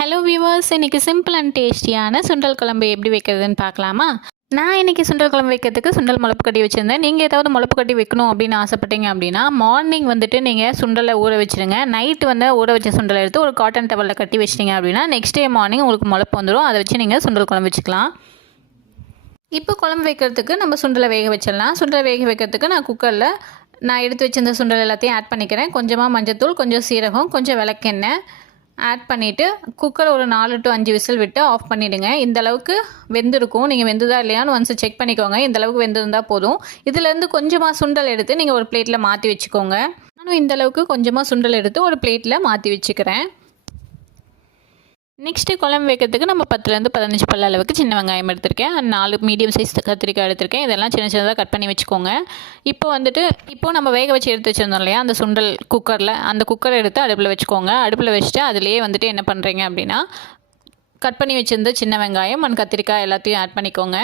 Hello viewers, இன்றைக்கி simple and டேஸ்டியான சுண்டல் குழம்பு எப்படி வைக்கிறதுன்னு பார்க்கலாமா? நான் இன்றைக்கி சுண்டல் குழம்பு வைக்கிறதுக்கு சுண்டல் முளப்பு கட்டி வச்சுருந்தேன். நீங்கள் ஏதாவது முளப்பு கட்டி வைக்கணும் அப்படின்னு ஆசைப்பட்டீங்க அப்படின்னா மார்னிங் வந்துட்டு நீங்கள் சுண்டலை ஊற வச்சுருங்க. நைட்டு வந்து ஊற வச்ச சுண்டலை எடுத்து ஒரு காட்டன் டவலில் கட்டி வச்சிட்டிங்க அப்படின்னா நெக்ஸ்ட் டே மார்னிங் உங்களுக்கு முளப்பு வந்துடும். அதை வச்சு நீங்கள் சுண்டல் குழம்பு வச்சுக்கலாம். இப்போ குழம்பு வைக்கிறதுக்கு நம்ம சுண்டலை வேக வச்சிடலாம். சுண்டலை வேக வைக்கிறதுக்கு நான் குக்கரில் எடுத்து வச்சிருந்த சுண்டல் எல்லாத்தையும் ஆட் பண்ணிக்கிறேன். கொஞ்சமாக மஞ்சத்தூள், கொஞ்சம் சீரகம், கொஞ்சம் விளக்கெண்ணெய் ஆட் பண்ணிவிட்டு குக்கரை ஒரு 4 to 5 விசில் விட்டு ஆஃப் பண்ணிவிடுங்க. இந்தளவுக்கு வெந்திருக்கும். நீங்கள் வெந்துதா இல்லையான்னு ஒன்ஸ் செக் பண்ணிக்கோங்க. இந்தளவுக்கு வெந்திருந்தால் போதும். இதிலேருந்து கொஞ்சமாக சுண்டல் எடுத்து நீங்கள் ஒரு பிளேட்டில் மாற்றி வச்சுக்கோங்க. நானும் இந்தளவுக்கு கொஞ்சமாக சுண்டல் எடுத்து ஒரு பிளேட்டில் மாற்றி வச்சுக்கிறேன். நெக்ஸ்ட்டு குழம்பு வைக்கிறதுக்கு நம்ம 10 to 15 பல் அளவுக்கு சின்ன வெங்காயம் எடுத்திருக்கேன். 4 மீடியம் சைஸ் கத்திரிக்காய் எடுத்திருக்கேன். இதெல்லாம் சின்ன சின்னதாக கட் பண்ணி வச்சுக்கோங்க. இப்போ நம்ம வேக வச்சு எடுத்து வச்சுருந்தோம் இல்லையா அந்த சுண்டல் குக்கரில், அந்த குக்கரை எடுத்து அடுப்பில் வச்சுக்கோங்க. அடுப்பில் வச்சுட்டு அதிலேயே என்ன பண்ணுறீங்க அப்படின்னா கட் பண்ணி வச்சுருந்த சின்ன வெங்காயம் அண்ட் கத்திரிக்காய் எல்லாத்தையும் ஆட் பண்ணிக்கோங்க.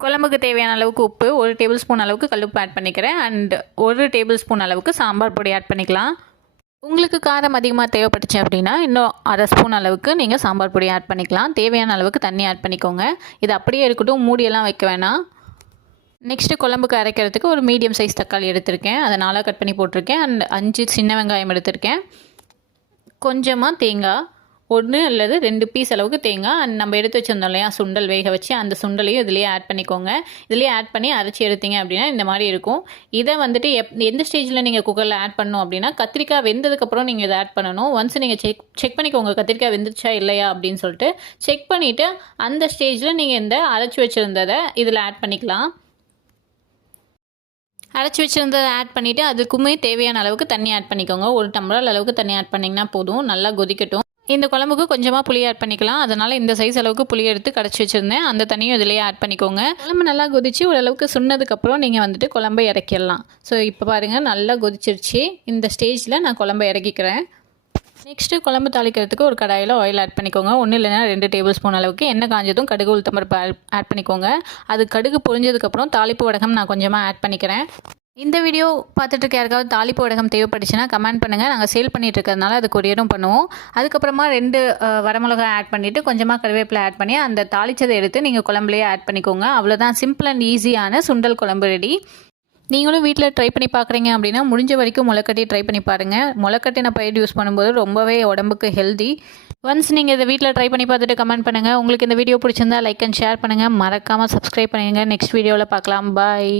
குழம்புக்கு தேவையான அளவுக்கு உப்பு, 1 டேபிள் ஸ்பூன் அளவுக்கு கல்லுப்பு ஆட் பண்ணிக்கிறேன். அண்ட் 1 டேபிள் ஸ்பூன் அளவுக்கு சாம்பார் பொடி ஆட் பண்ணிக்கலாம். உங்களுக்கு காரம் அதிகமாக தேவைப்பட்டுச்சு அப்படின்னா இன்னும் 1/2 ஸ்பூன் அளவுக்கு நீங்கள் சாம்பார் பொடி ஆட் பண்ணிக்கலாம். தேவையான அளவுக்கு தண்ணி ஆட் பண்ணிக்கோங்க. இது அப்படியே இருக்கட்டும், மூடியெல்லாம் வைக்க வேணாம். நெக்ஸ்ட்டு குழம்புக்கு அரைக்கிறதுக்கு ஒரு மீடியம் சைஸ் தக்காளி எடுத்திருக்கேன். அதை 4 கட் பண்ணி போட்டிருக்கேன். அண்ட் 5 சின்ன வெங்காயம் எடுத்திருக்கேன். கொஞ்சமாக தேங்காய், 1 அல்லது 2 பீஸ் அளவுக்கு தேங்காய் அண்ட் நம்ம எடுத்து வச்சுருந்தோம் இல்லையா சுண்டல் வேக வச்சு, அந்த சுண்டலையும் இதுலேயே ஆட் பண்ணிக்கோங்க. இதுலேயே ஆட் பண்ணி அரைச்சி எடுத்தீங்க அப்படின்னா இந்த மாதிரி இருக்கும். இதை எந்த ஸ்டேஜில் நீங்கள் குக்கரில் ஆட் பண்ணணும் அப்படின்னா கத்திரிக்காய் வெந்ததுக்கப்புறம் நீங்கள் இதை ஆட் பண்ணணும். ஒன்ஸ் நீங்கள் செக் பண்ணிக்கோங்க கத்திரிக்காய் வெந்துச்சா இல்லையா அப்படின்னு சொல்லிட்டு செக் பண்ணிவிட்டு அந்த ஸ்டேஜில் நீங்கள் இந்த அரைச்சி வச்சுருந்ததை இதில் ஆட் பண்ணிக்கலாம். அரைச்சி வச்சுருந்ததை ஆட் பண்ணிவிட்டு அதுக்குமே தேவையான அளவுக்கு தண்ணி ஆட் பண்ணிக்கோங்க. 1 டம்ளர் அளவுக்கு தண்ணி ஆட் பண்ணிங்கன்னா போதும். நல்லா கொதிக்கட்டும். இந்த குழம்புக்கு கொஞ்சமாக புளி ஆட் பண்ணிக்கலாம். அதனால் இந்த சைஸ் அளவுக்கு புளி எடுத்து கரைச்சி வச்சுருந்தேன். அந்த தண்ணியும் இதிலேயே ஆட் பண்ணிக்கோங்க. குழம்பு நல்லா கொதிச்சு ஓரளவுக்கு சுண்ணதுக்கப்புறம் நீங்கள் குழம்பை இறக்கிடலாம். ஸோ இப்போ பாருங்கள் நல்லா கொதிச்சிருச்சு. இந்த ஸ்டேஜில் நான் குழம்பை இறக்கிக்கிறேன். நெக்ஸ்ட்டு குழம்பு தாளிக்கிறதுக்கு ஒரு கடாயில் ஆயில் ஆட் பண்ணிக்கோங்க. 1 இல்லைனா 2 டேபிள் ஸ்பூன் அளவுக்கு எண்ணெய் காஞ்சதும் கடுகு உளுத்தம்பருப்பு ஆட் பண்ணிக்கோங்க. அது கடுகு பொரிஞ்சதுக்கப்புறம் தாளிப்பு வடகம் நான் கொஞ்சமாக ஆட் பண்ணிக்கிறேன். இந்த வீடியோ பார்த்துட்டு இருக்க யாருக்காவது தாளிப்பு வடகம் தேவைப்பட்டுச்சுன்னா கமெண்ட் பண்ணுங்கள். நாங்கள் சேல் பண்ணிகிட்டு இருக்கிறதுனால அது கொரியரும் பண்ணுவோம். அதுக்கப்புறமா 2 வரமிளகாய் ஆட் பண்ணிவிட்டு கொஞ்சமாக கருவேப்பிலை ஆட் பண்ணி அந்த தாளிச்சதை எடுத்து நீங்கள் குழம்புலேயே ஆட் பண்ணிக்கோங்க. அவ்வளோதான், சிம்பிள் அண்ட் ஈஸியான சுண்டல் குழம்பு ரெடி. நீங்களும் வீட்டில் ட்ரை பண்ணி பார்க்குறீங்க அப்படின்னா முடிஞ்ச வரைக்கும் முளைக்கட்டி ட்ரை பண்ணி பாருங்கள். முளைக்கட்டின பயிர் யூஸ் பண்ணும்போது ரொம்பவே உடம்புக்கு ஹெல்தி. ஒன்ஸ் நீங்கள் இதை வீட்டில் ட்ரை பண்ணி பார்த்துட்டு கமெண்ட் பண்ணுங்கள். உங்களுக்கு இந்த வீடியோ பிடிச்சிருந்தா லைக் அண்ட் ஷேர் பண்ணுங்கள். மறக்காமல் சப்ஸ்கிரைப் பண்ணுங்கள். நெக்ஸ்ட் வீடியோவில் பார்க்கலாம். பாய்.